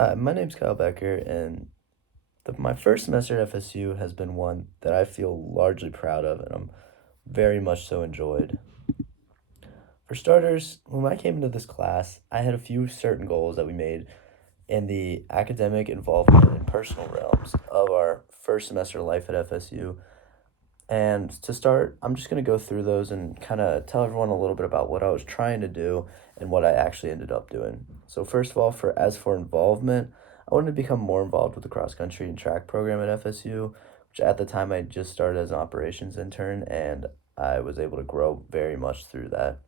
Hi, my name's Kyle Becker, and my first semester at FSU has been one that I feel largely proud of, and I'm very much so enjoyed. For starters, when I came into this class, I had a few certain goals that we made in the academic involvement and personal realms of our first semester life at FSU. And to start, I'm just going to go through those and kind of tell everyone a little bit about what I was trying to do and what I actually ended up doing. So first of all, for involvement, I wanted to become more involved with the cross country and track program at FSU, which at the time I just started as an operations intern, and I was able to grow very much through that.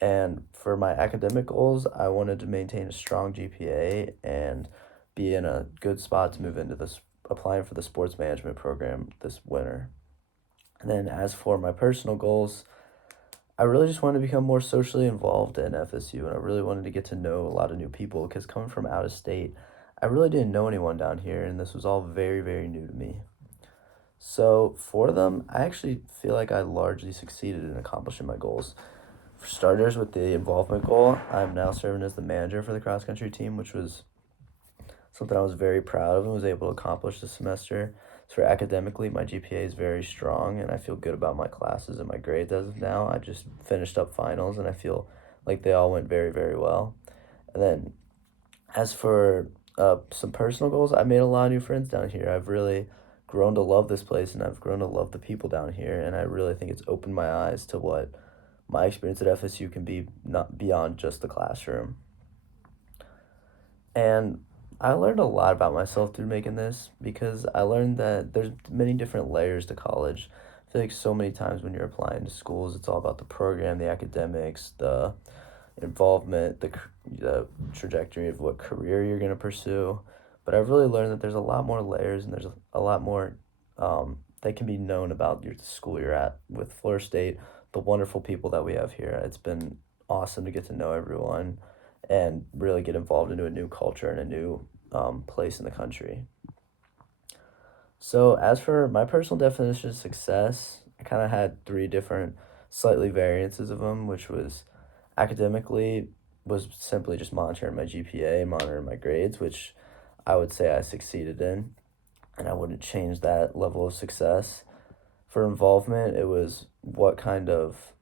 And for my academic goals, I wanted to maintain a strong GPA and be in a good spot to move into this applying for the sports management program this winter. And then as for my personal goals, I really just wanted to become more socially involved in FSU, and I really wanted to get to know a lot of new people because coming from out of state, I really didn't know anyone down here, and this was all very, very new to me. So for them, I actually feel like I largely succeeded in accomplishing my goals. For starters, with the involvement goal, I'm now serving as the manager for the cross country team, which was something I was very proud of and was able to accomplish this semester. So for academically, my GPA is very strong, and I feel good about my classes and my grades as of now. I just finished up finals, and I feel like they all went very, very well. And then as for some personal goals, I made a lot of new friends down here. I've really grown to love this place, and I've grown to love the people down here, and I really think it's opened my eyes to what my experience at FSU can be, not beyond just the classroom. And I learned a lot about myself through making this because I learned that there's many different layers to college. I feel like so many times when you're applying to schools, it's all about the program, the academics, the involvement, the trajectory of what career you're going to pursue. But I've really learned that there's a lot more layers and there's a lot more that can be known about the school you're at with Florida State, the wonderful people that we have here. It's been awesome to get to know everyone and really get involved into a new culture and a new place in the country. So, as for my personal definition of success, I kind of had three different, slightly variances of them, which was academically was simply just monitoring my GPA, monitoring my grades, which I would say I succeeded in, and I wouldn't change that level of success. For involvement, it was what kind of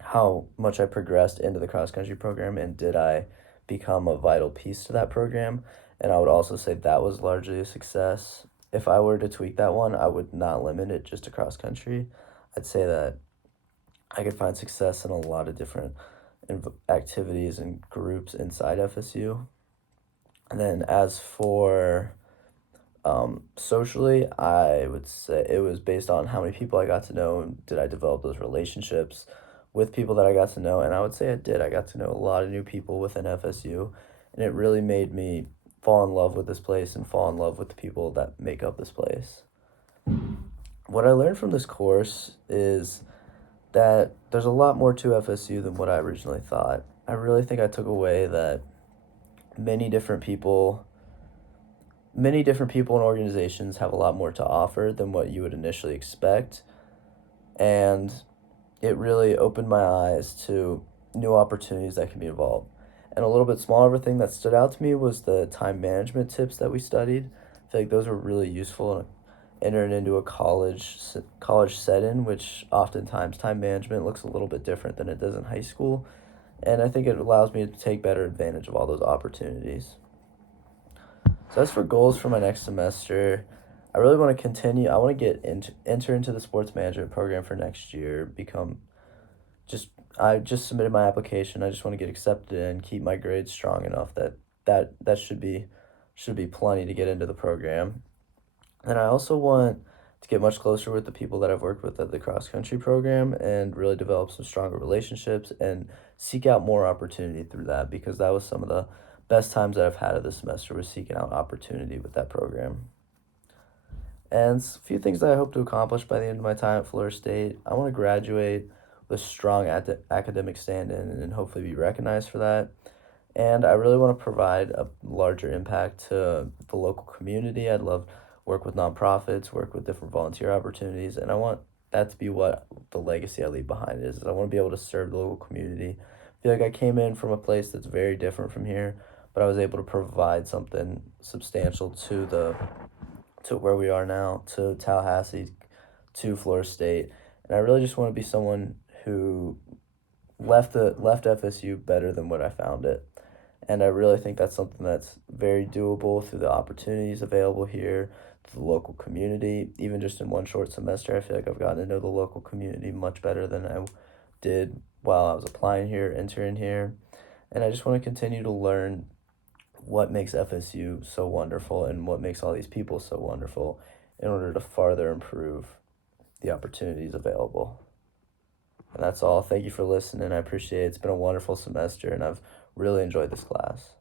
how much I progressed into the cross country program and did I become a vital piece to that program. And I would also say that was largely a success. If I were to tweak that one, I would not limit it just to cross country. I'd say that I could find success in a lot of different activities and groups inside FSU. And then as for socially, I would say it was based on how many people I got to know and did I develop those relationships with people that I got to know. And I would say I did. I got to know a lot of new people within FSU, and it really made me fall in love with this place and fall in love with the people that make up this place. What I learned from this course is that there's a lot more to FSU than what I originally thought. I really think I took away that many different people many different people and organizations have a lot more to offer than what you would initially expect. And it really opened my eyes to new opportunities that can be involved. And a little bit smaller thing that stood out to me was the time management tips that we studied. I feel like those were really useful in entering into a college setting, which oftentimes time management looks a little bit different than it does in high school. And I think it allows me to take better advantage of all those opportunities. So as for goals for my next semester, I really want to continue. I want to enter into the sports management program for next year. Just I just submitted my application. I just want to get accepted and keep my grades strong enough that should be plenty to get into the program. And I also want to get much closer with the people that I've worked with at the cross country program and really develop some stronger relationships and seek out more opportunity through that because that was some of the best times that I've had of this semester was seeking out opportunity with that program. And a few things that I hope to accomplish by the end of my time at Florida State. I want to graduate with a strong academic stand-in and hopefully be recognized for that. And I really want to provide a larger impact to the local community. I'd love to work with nonprofits, work with different volunteer opportunities, and I want that to be what the legacy I leave behind is. I want to be able to serve the local community. I feel like I came in from a place that's very different from here, but I was able to provide something substantial to where we are now, to Tallahassee, to Florida State. And I really just want to be someone who left FSU better than what I found it. And I really think that's something that's very doable through the opportunities available here, to the local community. Even just in one short semester, I feel like I've gotten to know the local community much better than I did while I was applying here, entering here. And I just want to continue to learn what makes FSU so wonderful and what makes all these people so wonderful in order to farther improve the opportunities available. And that's all. Thank you for listening. I appreciate it. It's been a wonderful semester, and I've really enjoyed this class.